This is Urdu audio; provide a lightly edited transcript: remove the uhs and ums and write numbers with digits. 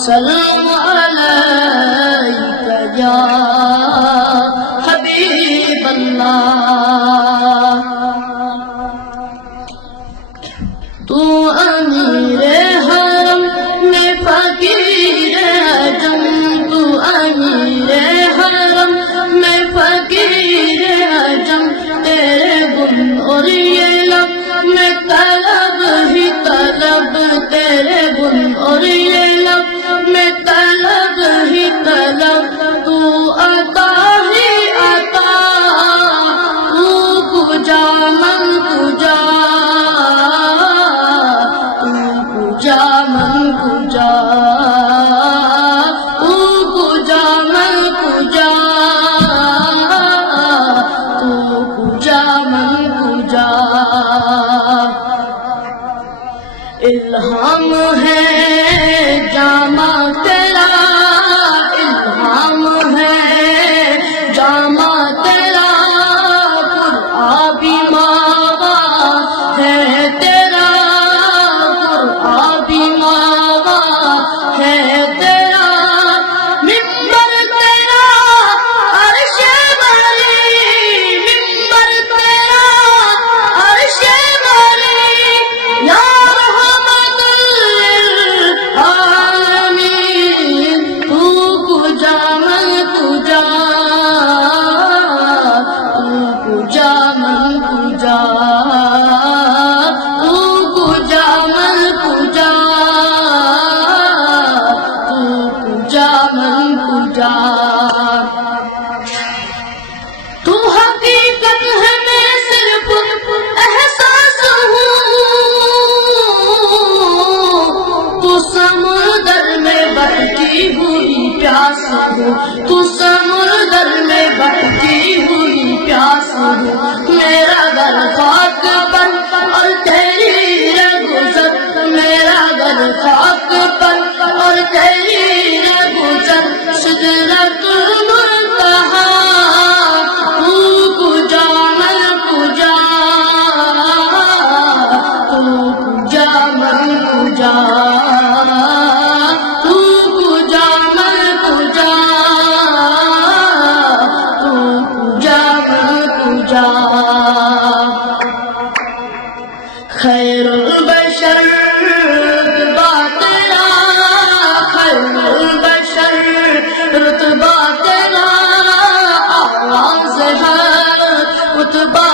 وسلم عليك يا حبيب الله تو امیر حرم میں فقیر اعظم تو امیر حرم میں فقیر اعظم تیرے گن اور یہ لب میں طلب ہی طلب تیرے گن اور یہ لب میں طلب ہی طلب تو عطا ہی عطا تو کجا من کجا من کجا تو کجا من کجا تو کجا من کجا الہام ہے جامع تیرا الہام ہے جامع تیرا قرآبی ماوا ہے تیرا قرآبی ماوا ہے تیرا ممبر تیرا عرش بری ممبر تیرا عرش بری یا رحمت للعالمین تو کجا من کجا تو کجا من کجا تو کجا من کجا تو کجا من کجا تو حقیقت ہے میں صرف احساس ہوں تو سمندر میں بہتی ہوئی پیاس ہوں تو سمندر میں بہتی ہوئی پیاس ہوں میرا گھر خاک پر اور تیری گزر میرا گھر خاک پر اور تیری گزر سدرت المنتہا تو کجا من کجا تو کجا من کجا تو کجا من کجا تو کجا من کجا خیر البشر رتبہ تیرا خیر البشر رتبہ تیرا آواز ہے رتبہ